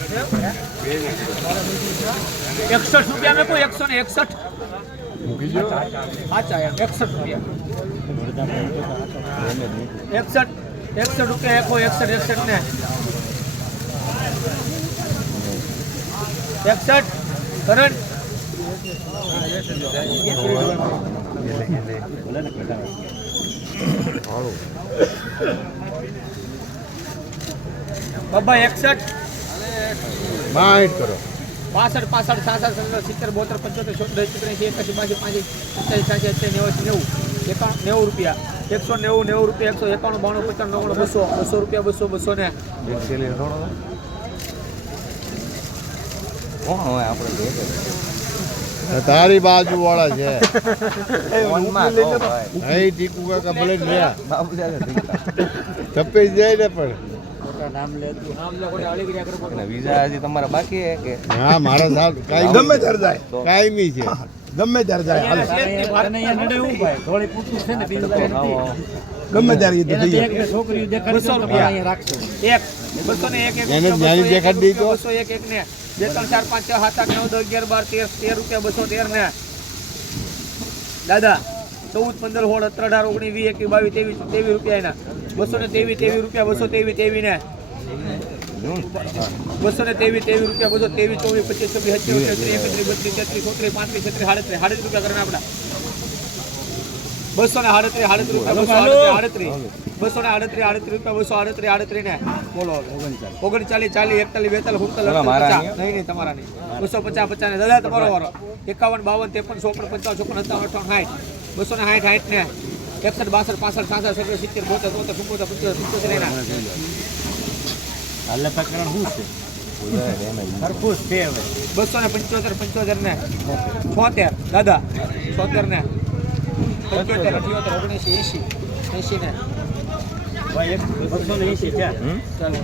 ₹61 में कोई 161 अच्छा यार 61 रुपया 61 रुपया एको 61 ने 61 करण बाबा 61 માઇટ કરો 65 65 66 70 72 75 76 81 82 90 रुपया 190 रुपया 191 92 95 200 रुपया 200 ને તારી બાજુ વાળા છે અહીં ટીકુ કાકા ભલે જ રહ્યા તપી જાય ને પણ વિઝા હજી તમારા બાકી હે કે હા મારા સાહેબ કાંઈ ગમે ત્યારે જાય કાયમી છે ગમે ત્યારે જાય ગમે ત્યારે છોકરી દેખાડી 200 રૂપિયા એક 201 એને જ્ઞાની દેખાડી દીધો 201 ને 2 3 4 5 6 7 8 9 10 11 12 13 રૂપિયા 213 ને દાદા 14 15 16 17 18 19 20 21 22 23 રૂપિયા એના 223 રૂપિયા 223 ને 223 રૂપિયા 223 24 25 26 27 28 29 30 31 32 33 34 35 36 37 38 રૂપિયા કરવાના આપડા 238 રૂપિયા 238 રૂપિયા 238 ને બોલો 39 40 41 42 નહીં તમારા નહીં 250 50 ને દાદા તમારો વારો 51 52 53 54 55 56 57 58 260 60 ને 61 62 65 66 70 72 73 75 75 ને 76 દાદા 76 ને 75 78 19 80 80 ને ભાઈ 280 છે ચાલો